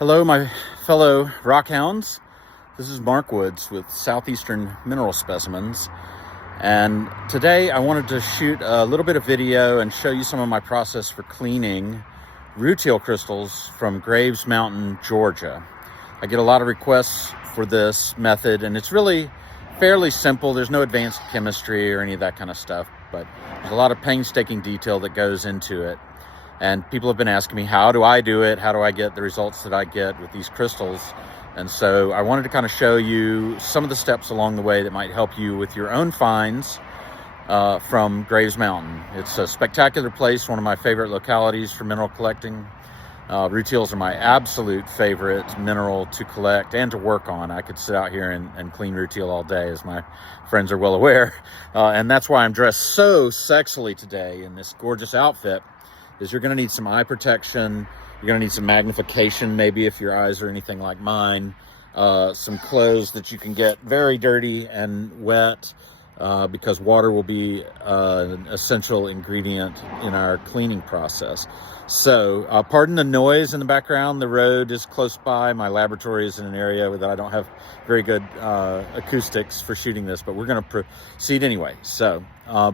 Hello, my fellow rockhounds. This is Mark Woods with Southeastern Mineral Specimens. And today I wanted to shoot a little bit of video and show you some of my process for cleaning rutile crystals from Graves Mountain, Georgia. I get a lot of requests for this method, and it's really fairly simple. There's no advanced chemistry or any of that kind of stuff, but there's a lot of painstaking detail that goes into it. And people have been asking me, how do I do it? How do I get the results that I get with these crystals? And so I wanted to kind of show you some of the steps along the way that might help you with your own finds from Graves Mountain. It's a spectacular place, one of my favorite localities for mineral collecting. Rutiles are my absolute favorite mineral to collect and to work on. I could sit out here and clean rutile all day, as my friends are well aware. And that's why I'm dressed so sexily today in this gorgeous outfit. Is you're going to need some eye protection, you're going to need some magnification, maybe if your eyes are anything like mine, some clothes that you can get very dirty and wet, because water will be an essential ingredient in our cleaning process. So pardon the noise in the background. The road is close by. My laboratory is in an area that I don't have very good acoustics for shooting this, but we're going to proceed anyway. So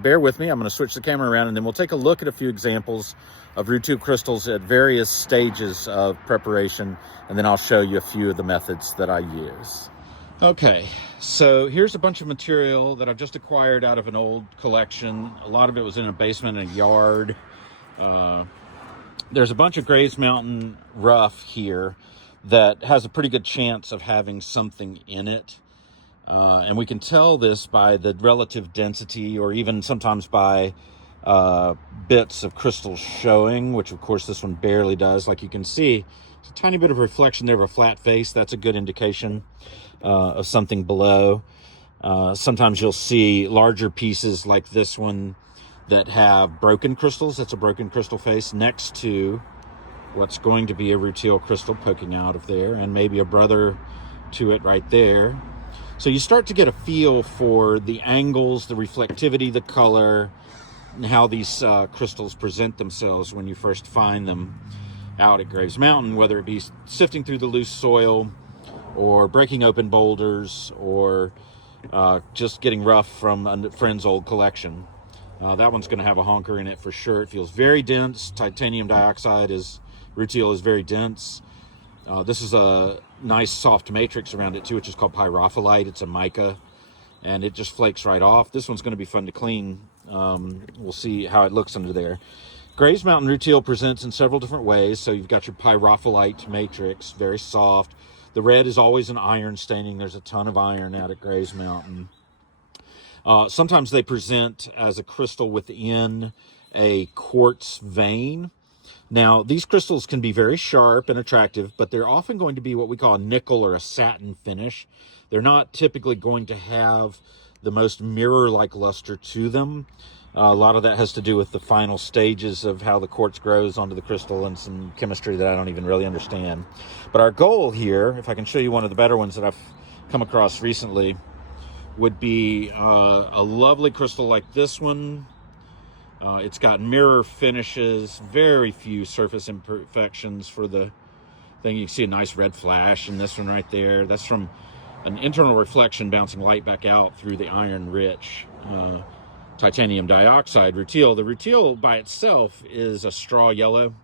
bear with me. I'm going to switch the camera around, and then we'll take a look at a few examples of rutile crystals at various stages of preparation, and then I'll show you a few of the methods that I use. Okay, so here's a bunch of material that I've just acquired out of an old collection. A lot of it was in a basement in a yard. There's a bunch of Graves Mountain rough here that has a pretty good chance of having something in it. And we can tell this by the relative density, or even sometimes by bits of crystals showing, which of course this one barely does. Like you can see, it's a tiny bit of reflection there of a flat face. That's a good indication of something below. Sometimes you'll see larger pieces like this one that have broken crystals. That's a broken crystal face next to what's going to be a rutile crystal poking out of there, and maybe a brother to it right there. So you start to get a feel for the angles, the reflectivity, the color, and how these crystals present themselves when you first find them out at Graves Mountain, whether it be sifting through the loose soil or breaking open boulders, or just getting rough from a friend's old collection. That one's going to have a honker in it for sure. It feels very dense. Titanium dioxide rutile is very dense. This is a nice soft matrix around it too, which is called pyrophyllite. It's a mica, and it just flakes right off. This one's going to be fun to clean. We'll see how it looks under there. Graves Mountain rutile presents in several different ways. So you've got your pyrophyllite matrix, very soft. The red is always an iron staining. There's a ton of iron out at Graves Mountain. Sometimes they present as a crystal within a quartz vein. Now, these crystals can be very sharp and attractive, but they're often going to be what we call a nickel or a satin finish. They're not typically going to have the most mirror-like luster to them. A lot of that has to do with the final stages of how the quartz grows onto the crystal and some chemistry that I don't even really understand. But our goal here, if I can show you one of the better ones that I've come across recently, would be a lovely crystal like this one. It's got mirror finishes, very few surface imperfections for the thing. You can see a nice red flash in this one right there. That's from an internal reflection bouncing light back out through the iron-rich titanium dioxide rutile. The rutile by itself is a straw yellow.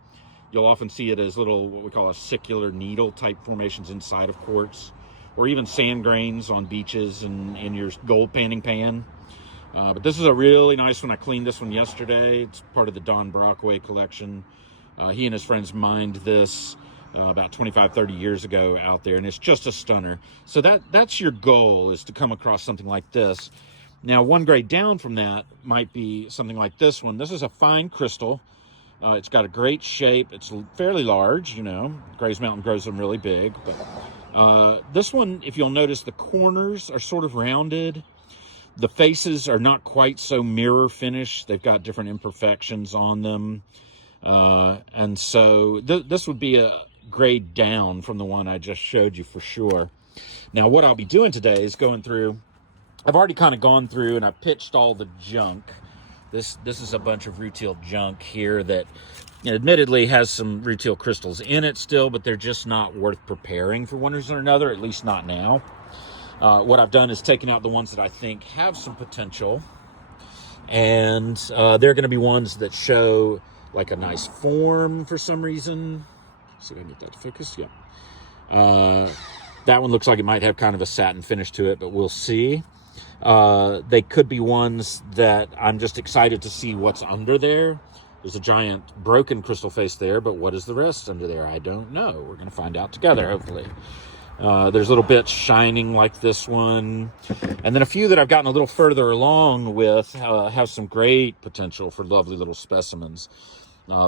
You'll often see it as little, what we call acicular needle type formations inside of quartz, or even sand grains on beaches and in your gold panning pan. But this is a really nice one. I cleaned this one yesterday. It's part of the Don Brockway collection. He and his friends mined this about 25, 30 years ago out there, and it's just a stunner. So that's your goal, is to come across something like this. Now, one grade down from that might be something like this one. This is a fine crystal. It's got a great shape. It's fairly large, you know. Graves Mountain grows them really big. But this one, if you'll notice, the corners are sort of rounded. The faces are not quite so mirror finished. They've got different imperfections on them. And so this would be a grade down from the one I just showed you for sure. Now, what I'll be doing today is going through, I've already kind of gone through and I pitched all the junk. This is a bunch of rutile junk here that It admittedly has some rutile crystals in it still, but they're just not worth preparing for one reason or another, at least not now. What I've done is taken out the ones that I think have some potential, and they're going to be ones that show like a nice form for some reason. Let's see if I can get that to focus. Yeah. That one looks like it might have kind of a satin finish to it, but we'll see. They could be ones that I'm just excited to see what's under there. There's a giant broken crystal face there, but what is the rest under there? I don't know. We're going to find out together, hopefully. There's little bits shining like this one. And then a few that I've gotten a little further along with have some great potential for lovely little specimens.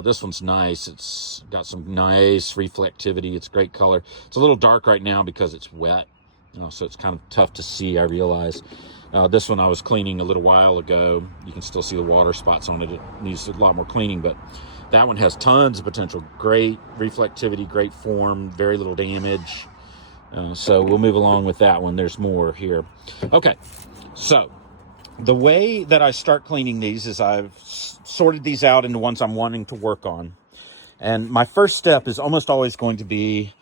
This one's nice. It's got some nice reflectivity. It's great color. It's a little dark right now because it's wet, so it's kind of tough to see, I realize. This one I was cleaning a little while ago. You can still see the water spots on it. It needs a lot more cleaning, but that one has tons of potential. Great reflectivity, great form, very little damage. So we'll move along with that one. There's more here. Okay, so the way that I start cleaning these is I've sorted these out into ones I'm wanting to work on. And my first step is almost always going to be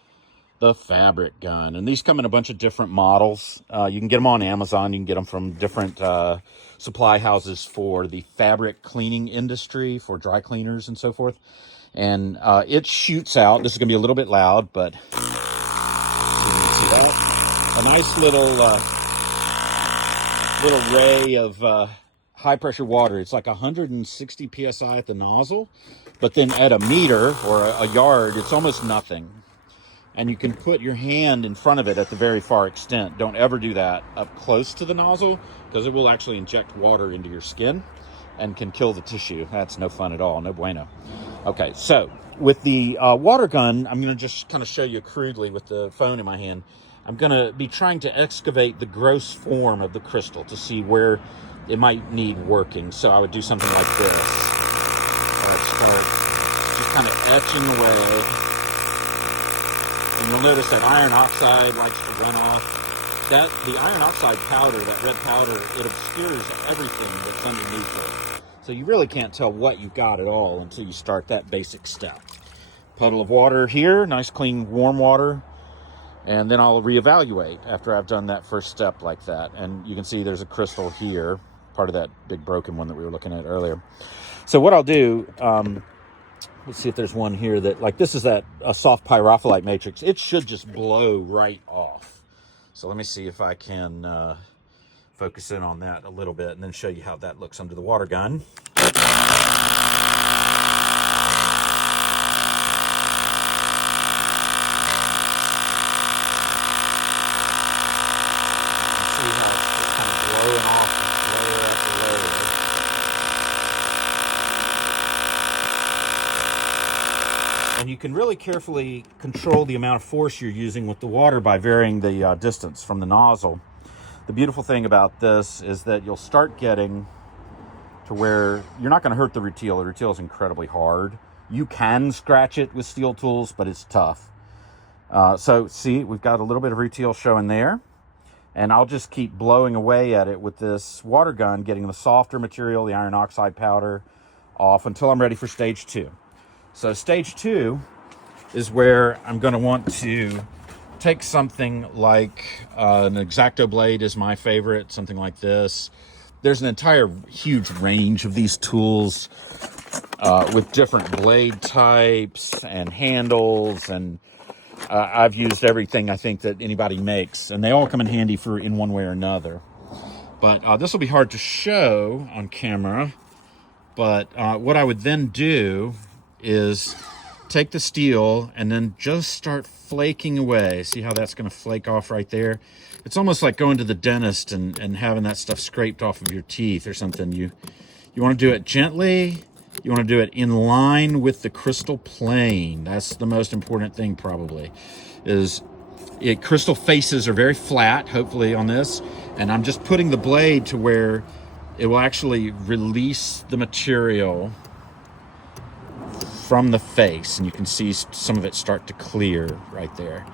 the fabric gun. And these come in a bunch of different models. You can get them on Amazon. You can get them from different supply houses for the fabric cleaning industry, for dry cleaners and so forth. And it shoots out. This is going to be a little bit loud, but you can see that. A nice little ray of high pressure water. It's like 160 psi at the nozzle, but then at a meter or a yard, it's almost nothing. And you can put your hand in front of it at the very far extent. Don't ever do that up close to the nozzle, because it will actually inject water into your skin and can kill the tissue. That's no fun at all, no bueno. Okay, so with the water gun, I'm gonna just kind of show you crudely with the phone in my hand. I'm gonna be trying to excavate the gross form of the crystal to see where it might need working. So I would do something like this. I'd start just kind of etching away. And you'll notice that iron oxide likes to run off. The iron oxide powder, that red powder, it obscures everything that's underneath it. So you really can't tell what you've got at all until you start that basic step. Puddle of water here, nice clean warm water. And then I'll reevaluate after I've done that first step like that. And you can see there's a crystal here, part of that big broken one that we were looking at earlier. So what I'll do, let's see if there's one here that, like, this is that soft pyrophyllite matrix. It should just blow right off. So let me see if I can focus in on that a little bit and then show you how that looks under the water gun. See how it's just kind of blowing off layer after layer. And you can really carefully control the amount of force you're using with the water by varying the distance from the nozzle. The beautiful thing about this is that you'll start getting to where you're not going to hurt the rutile. The rutile is incredibly hard. You can scratch it with steel tools, but it's tough. So see, we've got a little bit of rutile showing there. And I'll just keep blowing away at it with this water gun, getting the softer material, the iron oxide powder, off until I'm ready for stage 2. So stage 2 is where I'm going to want to take something like an X-Acto blade is my favorite, something like this. There's an entire huge range of these tools with different blade types and handles, and I've used everything I think that anybody makes, and they all come in handy in one way or another. But this will be hard to show on camera, but what I would then do is take the steel and then just start flaking away. See how that's going to flake off right there? It's almost like going to the dentist and having that stuff scraped off of your teeth or something. You want to do it gently. You want to do it in line with the crystal plane. That's the most important thing probably. Crystal faces are very flat, hopefully, on this. And I'm just putting the blade to where it will actually release the material from the face, and you can see some of it start to clear right there.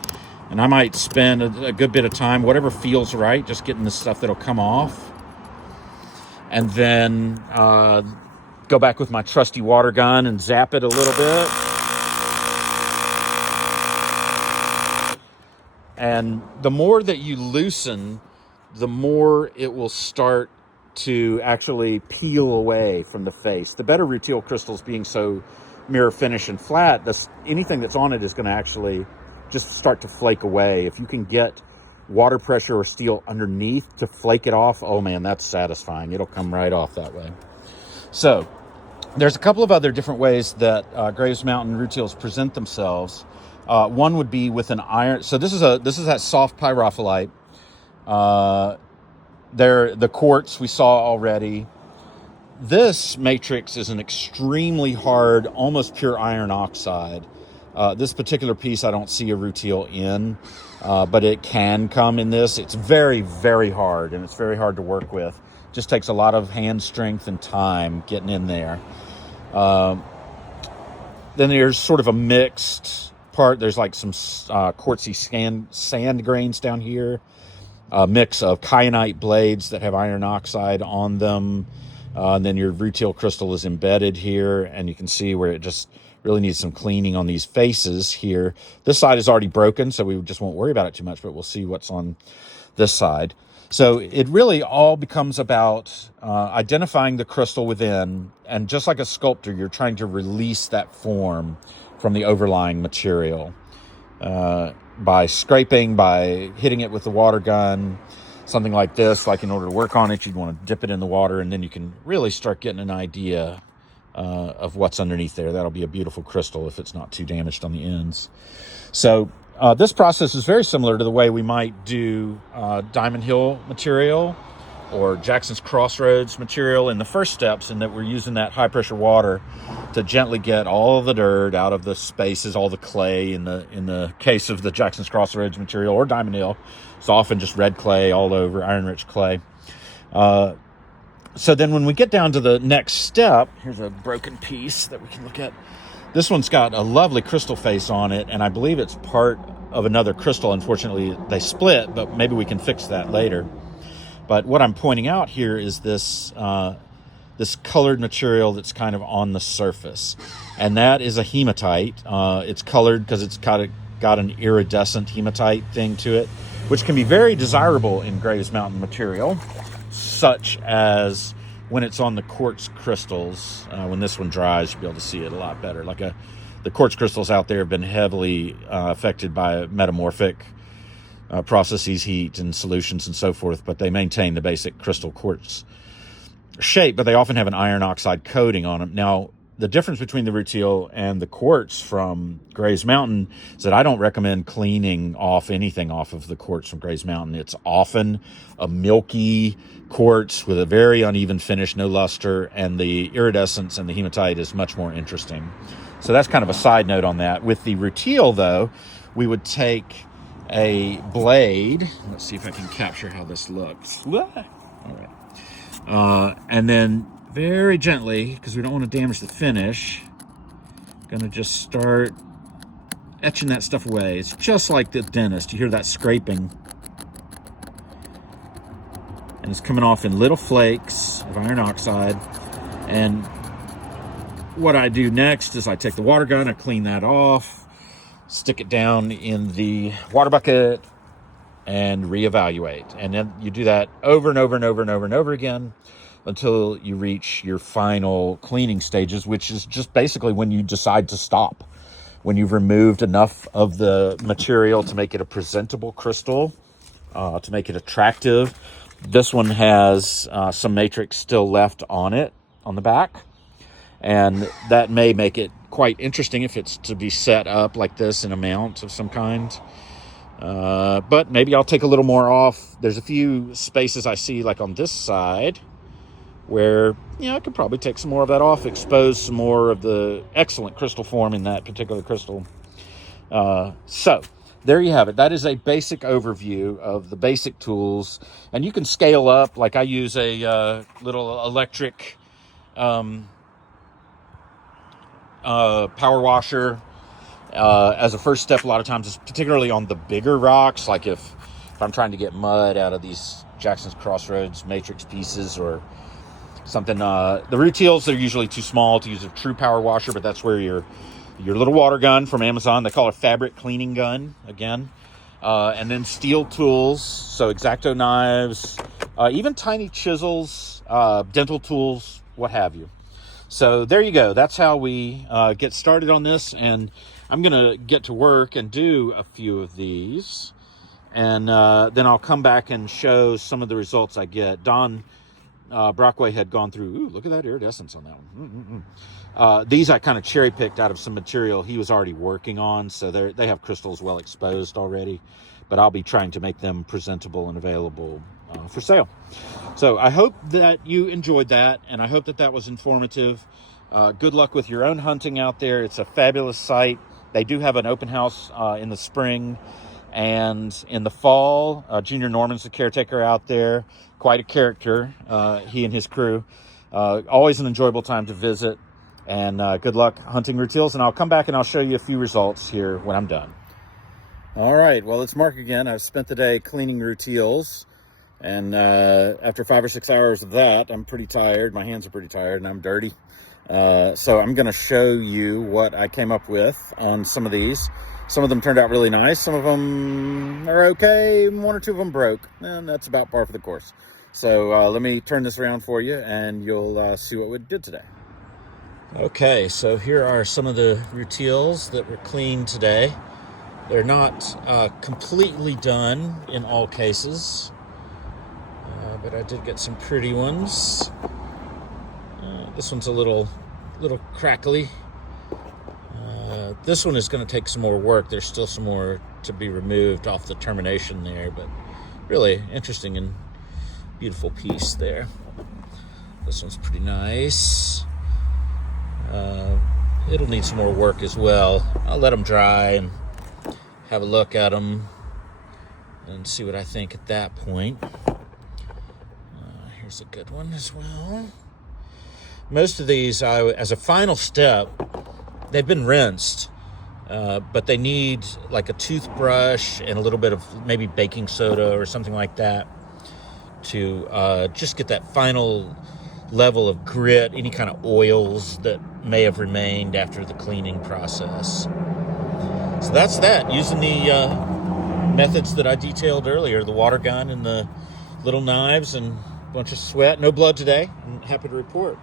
And I might spend a good bit of time, whatever feels right, just getting the stuff that'll come off. And then go back with my trusty water gun and zap it a little bit. And the more that you loosen, the more it will start to actually peel away from the face. The better rutile crystals being so mirror finish and flat, anything that's on it is going to actually just start to flake away. If you can get water pressure or steel underneath to flake it off, oh man, that's satisfying. It'll come right off that way. So there's a couple of other different ways that Graves Mountain rutiles present themselves. One would be with an iron. So this is that soft pyrophyllite. The quartz we saw already. This matrix is an extremely hard, almost pure iron oxide. This particular piece I don't see a rutile in, but it can come in this. It's very, very hard, and it's very hard to work with. Just takes a lot of hand strength and time getting in there. Then there's sort of a mixed part. There's like some quartzy sand grains down here. A mix of kyanite blades that have iron oxide on them. And then your rutile crystal is embedded here, and you can see where it just really needs some cleaning on these faces here. This side is already broken, so we just won't worry about it too much, but we'll see what's on this side. So it really all becomes about identifying the crystal within, and just like a sculptor, you're trying to release that form from the overlying material by scraping, by hitting it with the water gun, something like this. Like in order to work on it, you'd want to dip it in the water, and then you can really start getting an idea of what's underneath there. That'll be a beautiful crystal if it's not too damaged on the ends. So this process is very similar to the way we might do Diamond Hill material or Jackson's Crossroads material in the first steps, in that we're using that high pressure water to gently get all the dirt out of the spaces, all the clay. In the case of the Jackson's Crossroads material or Diamond Hill, it's often just red clay all over, iron-rich clay. So then when we get down to the next step, here's a broken piece that we can look at. This one's got a lovely crystal face on it, and I believe it's part of another crystal. Unfortunately, they split, but maybe we can fix that later. But what I'm pointing out here is this colored material that's kind of on the surface. And that is a hematite. It's colored because it's got an iridescent hematite thing to it, which can be very desirable in Graves Mountain material, such as when it's on the quartz crystals. When this one dries, you'll be able to see it a lot better. The quartz crystals out there have been heavily affected by metamorphic processes, heat and solutions and so forth, but they maintain the basic crystal quartz shape, but they often have an iron oxide coating on them. Now, the difference between the rutile and the quartz from Graves Mountain is that I don't recommend cleaning off anything off of the quartz from Graves Mountain. It's often a milky quartz with a very uneven finish, no luster, and the iridescence and the hematite is much more interesting. So that's kind of a side note on that. With the rutile, though, we would take a blade. Let's see if I can capture how this looks. All right. And then very gently, because we don't want to damage the finish, going to just start etching that stuff away. It's just like the dentist. You hear that scraping. And it's coming off in little flakes of iron oxide. And what I do next is I take the water gun, I clean that off, stick it down in the water bucket, and reevaluate. And then you do that over and over and over and over and over again until you reach your final cleaning stages, which is just basically when you decide to stop. When you've removed enough of the material to make it a presentable crystal, to make it attractive. This one has some matrix still left on it, on the back. And that may make it quite interesting if it's to be set up like this in a mount of some kind. But maybe I'll take a little more off. There's a few spaces I see, like on this side, where, I could probably take some more of that off, expose some more of the excellent crystal form in that particular crystal. So there you have it. That is a basic overview of the basic tools. And you can scale up. Like I use a little electric power washer as a first step. A lot of times, it's particularly on the bigger rocks, like if I'm trying to get mud out of these Jackson's Crossroads matrix pieces, or something. The Rutiles are usually too small to use a true power washer, but that's where your little water gun from Amazon, they call it a fabric cleaning gun, again. And then steel tools, so X-Acto knives, even tiny chisels, dental tools, what have you. So there you go. That's how we get started on this. And I'm going to get to work and do a few of these. And then I'll come back and show some of the results I get. Don Brockway had gone through, ooh, look at that iridescence on that one. These I kind of cherry picked out of some material he was already working on. So they have crystals well exposed already. But I'll be trying to make them presentable and available for sale. So I hope that you enjoyed that, and I hope that that was informative. Good luck with your own hunting out there. It's a fabulous site. They do have an open house in the spring and in the fall. Junior Norman's the caretaker out there. Quite a character, he and his crew. Always an enjoyable time to visit. And good luck hunting Rutiles, and I'll come back and I'll show you a few results here when I'm done. All right, well, it's Mark again. I've spent the day cleaning Rutiles, and after 5 or 6 hours of that, I'm pretty tired. My hands are pretty tired, and I'm dirty. So I'm going to show you what I came up with on some of these. Some of them turned out really nice. Some of them are okay. 1 or 2 of them broke, and that's about par for the course. So let me turn this around for you, and you'll see what we did today. Okay, so here are some of the Rutiles that were cleaned today. They're not completely done in all cases, but I did get some pretty ones. This one's a little crackly. This one is going to take some more work. There's still some more to be removed off the termination there, but really interesting and beautiful piece there. This one's pretty nice. It'll need some more work as well. I'll let them dry and have a look at them and see what I think at that point. Here's a good one as well. Most of these, as a final step, they've been rinsed, but they need like a toothbrush and a little bit of maybe baking soda or something like that to just get that final level of grit, any kind of oils that may have remained after the cleaning process. So that's that, using the methods that I detailed earlier, the water gun and the little knives and a bunch of sweat. No blood today, I'm happy to report.